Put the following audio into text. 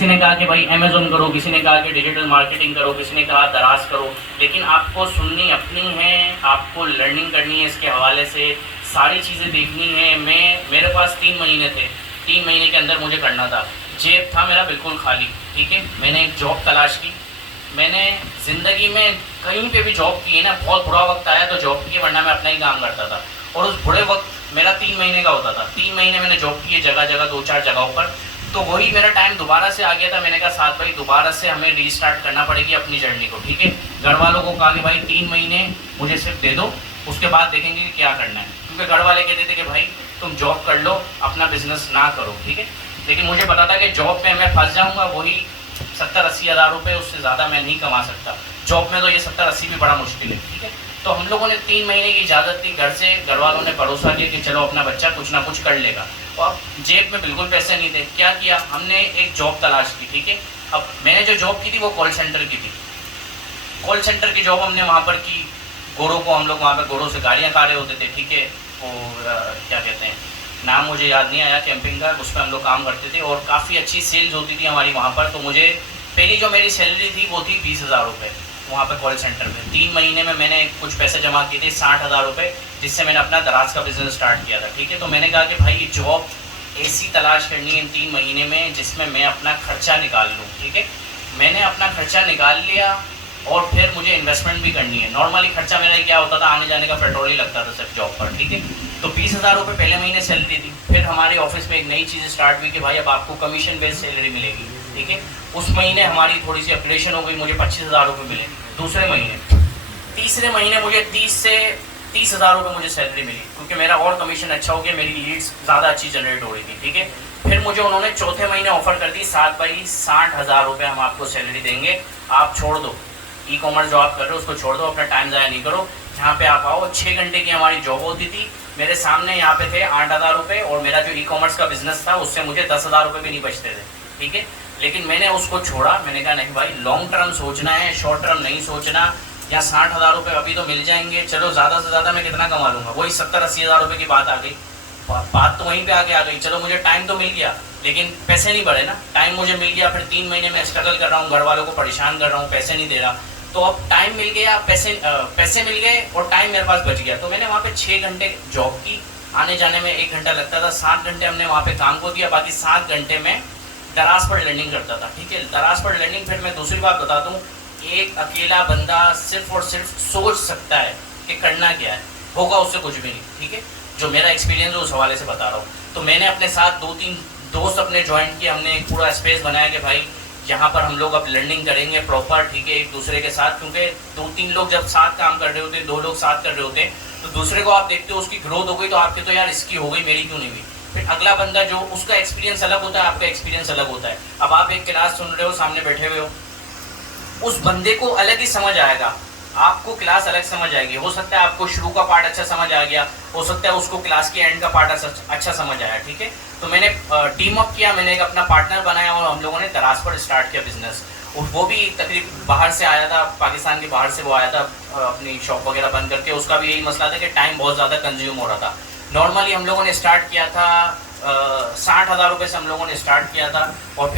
किसी ने कहा कि भाई अमेज़न करो, किसी ने कहा कि डिजिटल मार्केटिंग करो, किसी ने कहा दराज करो, लेकिन आपको सुननी अपनी है, आपको लर्निंग करनी है इसके हवाले से, सारी चीज़ें देखनी है। मेरे पास 3 महीने थे, 3 महीने के अंदर मुझे करना था। जेब था मेरा बिल्कुल खाली, ठीक है। मैंने एक जॉब तलाश की। मैंने ज़िंदगी में कहीं पे भी जॉब की है ना, बहुत बुरा वक्त आया तो जॉब की, वरना मैं अपना ही काम करता था। और उस बुरे वक्त मेरा 3 महीने का होता था। 3 महीने मैंने जॉब की है जगह जगह, 2-4 जगहों पर। तो वही मेरा टाइम दोबारा से आ गया था। मैंने कहा साथ भाई दोबारा से हमें रीस्टार्ट करना पड़ेगी अपनी जर्नी को, ठीक है। घर वालों को कहा कि भाई 3 महीने मुझे सिर्फ दे दो, उसके बाद देखेंगे कि क्या करना है। क्योंकि घर वाले कहते थे कि भाई तुम जॉब कर लो, अपना बिजनेस ना करो, ठीक है। लेकिन मुझे पता था कि जॉब पे मैं फंस जाऊँगा, वही 70-80 हज़ार रुपये, उससे ज़्यादा मैं नहीं कमा सकता। जॉब में तो ये 70-80 भी बड़ा मुश्किल है, ठीक है। तो हम लोगों ने 3 महीने की इजाज़त दी घर से। घर वालों ने भरोसा किया कि चलो अपना बच्चा कुछ ना कुछ कर लेगा। और जेब में बिल्कुल पैसे नहीं थे। क्या किया हमने, एक जॉब तलाश की, ठीक है। अब मैंने जो जॉब की थी वो कॉल सेंटर की थी। कॉल सेंटर की जॉब हमने वहाँ पर की। गोरों को हम लोग वहाँ पर गोरों से गाड़ियाँ कार होते थे, ठीक है। वो क्या कहते हैं, नाम मुझे याद नहीं आया, कैंपिंग का, उस पर हम लोग काम करते थे और काफ़ी अच्छी सेल्स होती थी हमारी वहाँ पर। तो मुझे पहली जो मेरी सैलरी थी वो थी 20,000 रुपये वहाँ पर कॉल सेंटर में। 3 महीने में मैंने कुछ पैसे जमा किए थे, 60,000 रुपये, जिससे मैंने अपना दराज का बिज़नेस स्टार्ट किया था, ठीक है। तो मैंने कहा कि भाई जॉब ऐसी तलाश करनी है इन 3 महीने में जिसमें मैं अपना खर्चा निकाल लूँ, ठीक है। मैंने अपना खर्चा निकाल लिया और फिर मुझे इन्वेस्टमेंट भी करनी है। नॉर्मली खर्चा मेरा क्या होता था, आने जाने का पेट्रोल ही लगता था सिर्फ जॉब पर, ठीक है। तो 20,000 रुपये पहले महीने सैलरी थी। फिर हमारे ऑफिस में एक नई चीज़ स्टार्ट हुई कि भाई अब आपको कमीशन बेस्ड सैलरी मिलेगी, ठीक है। उस महीने हमारी थोड़ी सी अपग्रेडेशन हो गई, मुझे 25,000 रुपये मिले दूसरे महीने। तीसरे महीने मुझे 30,000 रुपये मुझे सैलरी मिली, क्योंकि मेरा और कमीशन अच्छा हो गया, मेरी लीड्स ज़्यादा अच्छी जनरेट हो रही थी, ठीक है। फिर मुझे उन्होंने चौथे महीने ऑफर कर दी, 7 भाई 60,000 रुपये हम आपको सैलरी देंगे, आप छोड़ दो ई कॉमर्स जो आप कर रहे हो उसको छोड़ दो, अपना टाइम ज़ाया नहीं करो, यहाँ पे आप आओ। 6 घंटे की हमारी जॉब होती थी। मेरे सामने यहाँ पे थे 8,000 रुपये और मेरा जो ई कॉमर्स का बिजनेस था उससे मुझे 10,000 रुपये भी नहीं बचते थे, ठीक है। लेकिन मैंने उसको छोड़ा। मैंने कहा नहीं भाई, लॉन्ग टर्म सोचना है, शॉर्ट टर्म नहीं सोचना। या 60,000 रुपये अभी तो मिल जाएंगे, चलो ज़्यादा से ज़्यादा मैं कितना कमा लूँगा, वही 70-80 हज़ार रुपये की बात आ गई। बात तो वहीं पे आगे आ गई। चलो मुझे टाइम तो मिल गया लेकिन पैसे नहीं बढ़े ना। टाइम मुझे मिल गया, फिर 3 महीने में स्ट्रगल कर रहा हूँ, घर वालों को परेशान कर रहा हूँ, पैसे नहीं दे रहा। तो अब टाइम मिल गया, पैसे मिल गए और टाइम मेरे पास बच गया। तो मैंने वहाँ पे 6 घंटे जॉब की, आने जाने में 1 घंटा लगता था। 7 घंटे हमने वहाँ पे काम को दिया, बाकी 7 घंटे में दराज पर लर्निंग करता था, ठीक है। दराज पर लर्निंग, फिर मैं दूसरी बात बता दूँ, एक अकेला बंदा सिर्फ और सिर्फ सोच सकता है कि करना क्या है, होगा उससे कुछ भी नहीं, ठीक है। जो मेरा एक्सपीरियंस है उस हवाले से बता रहा हूँ। तो मैंने अपने साथ 2-3 दोस्त अपने ज्वाइन किए। हमने एक पूरा स्पेस बनाया कि भाई यहाँ पर हम लोग अब लर्निंग करेंगे प्रॉपर, ठीक है, एक दूसरे के साथ। क्योंकि 2-3 लोग जब साथ काम कर रहे होते हैं, 2 लोग साथ कर रहे होते हैं, तो दूसरे को आप देखते हो उसकी ग्रोथ हो गई तो आपके तो यार इसकी हो गई, मेरी क्यों नहीं हुई। फिर अगला बंदा जो, उसका एक्सपीरियंस अलग होता है, आपका एक्सपीरियंस अलग होता है। अब आप एक क्लास सुन रहे हो, सामने बैठे हुए हो, उस बंदे को अलग ही समझ आएगा, आपको क्लास अलग समझ आएगी। हो सकता है आपको शुरू का पार्ट अच्छा समझ आ गया, हो सकता है उसको क्लास के एंड का पार्ट अच्छा समझ आया, ठीक है। तो मैंने टीम अप किया, मैंने एक अपना पार्टनर बनाया और हम लोगों ने दराज पर स्टार्ट किया बिजनेस। और वो भी तकरीबन बाहर से आया था, पाकिस्तान के बाहर से वो आया था अपनी शॉप वगैरह बंद करके। उसका भी यही मसला था कि टाइम बहुत ज़्यादा कंज्यूम हो रहा था। नॉर्मली हम लोगों ने स्टार्ट किया था 60,000 रुपये से हम लोगों ने स्टार्ट किया था और